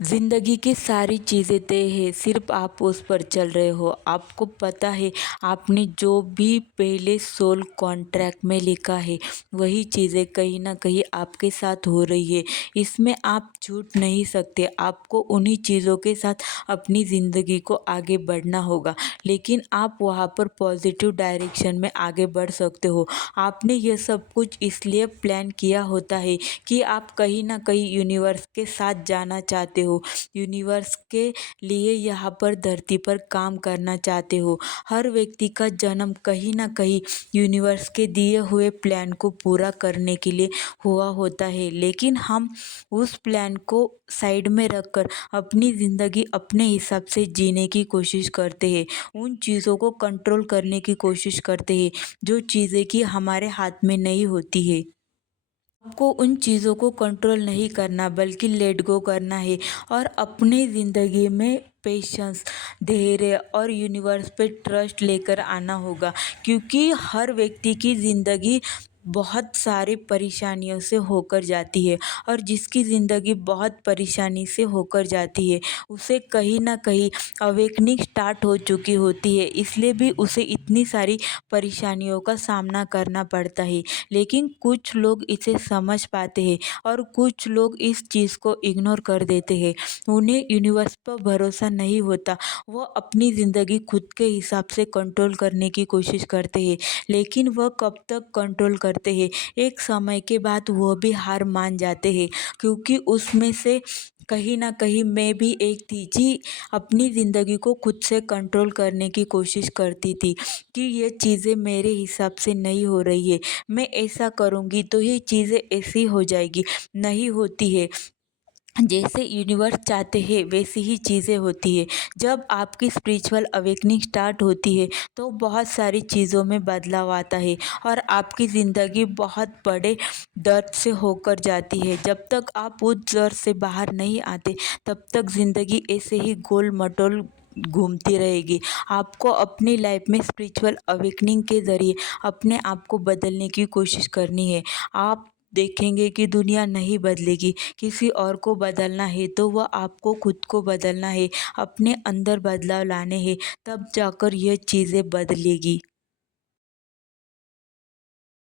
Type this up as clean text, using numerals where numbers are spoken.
ज़िंदगी की सारी चीज़ें तय है, सिर्फ आप उस पर चल रहे हो। आपको पता है आपने जो भी पहले सोल कॉन्ट्रैक्ट में लिखा है वही चीज़ें कहीं न कहीं आपके साथ हो रही है। इसमें आप झूठ नहीं सकते। आपको उन्हीं चीज़ों के साथ अपनी ज़िंदगी को आगे बढ़ना होगा, लेकिन आप वहाँ पर पॉजिटिव डायरेक्शन में आगे बढ़ सकते हो। आपने ये सब कुछ इसलिए प्लान किया होता है कि आप कहीं न कहीं यूनिवर्स के साथ जाना चाहते हो। यूनिवर्स के लिए यहाँ पर धरती पर काम करना चाहते हो। हर व्यक्ति का जन्म कहीं ना कहीं यूनिवर्स के दिए हुए प्लान को पूरा करने के लिए हुआ होता है, लेकिन हम उस प्लान को साइड में रखकर अपनी ज़िंदगी अपने हिसाब से जीने की कोशिश करते हैं। उन चीज़ों को कंट्रोल करने की कोशिश करते हैं जो चीज़ें कि हमारे हाथ में नहीं होती है। आपको उन चीज़ों को कंट्रोल नहीं करना बल्कि लेट गो करना है और अपनी ज़िंदगी में पेशेंस, धैर्य और यूनिवर्स पे ट्रस्ट लेकर आना होगा, क्योंकि हर व्यक्ति की ज़िंदगी बहुत सारी परेशानियों से होकर जाती है और जिसकी ज़िंदगी बहुत परेशानी से होकर जाती है उसे कहीं न कहीं अवेकनिंग स्टार्ट हो चुकी होती है, इसलिए भी उसे इतनी सारी परेशानियों का सामना करना पड़ता है। लेकिन कुछ लोग इसे समझ पाते हैं और कुछ लोग इस चीज़ को इग्नोर कर देते हैं। उन्हें यूनिवर्स पर भरोसा नहीं होता। वो अपनी ज़िंदगी खुद के हिसाब से कंट्रोल करने की कोशिश करते हैं, लेकिन वह कब तक कंट्रोल करते हैं? एक समय के बाद वो भी हार मान जाते हैं, क्योंकि उसमें से कहीं न कहीं मैं भी एक थी जी, अपनी ज़िंदगी को खुद से कंट्रोल करने की कोशिश करती थी कि ये चीज़ें मेरे हिसाब से नहीं हो रही है। मैं ऐसा करूँगी तो ये चीज़ें ऐसी हो जाएगी, नहीं होती है। जैसे यूनिवर्स चाहते हैं वैसी ही चीज़ें होती है। जब आपकी स्पिरिचुअल अवेकनिंग स्टार्ट होती है तो बहुत सारी चीज़ों में बदलाव आता है और आपकी ज़िंदगी बहुत बड़े दर्द से होकर जाती है। जब तक आप उस दर्द से बाहर नहीं आते तब तक ज़िंदगी ऐसे ही गोल मटोल घूमती रहेगी। आपको अपनी लाइफ में स्पिरिचुअल अवेकनिंग के ज़रिए अपने आप को बदलने की कोशिश करनी है। आप देखेंगे कि दुनिया नहीं बदलेगी, किसी और को बदलना है तो वह आपको खुद को बदलना है, अपने अंदर बदलाव लाने हैं, तब जाकर यह चीज़ें बदलेगी।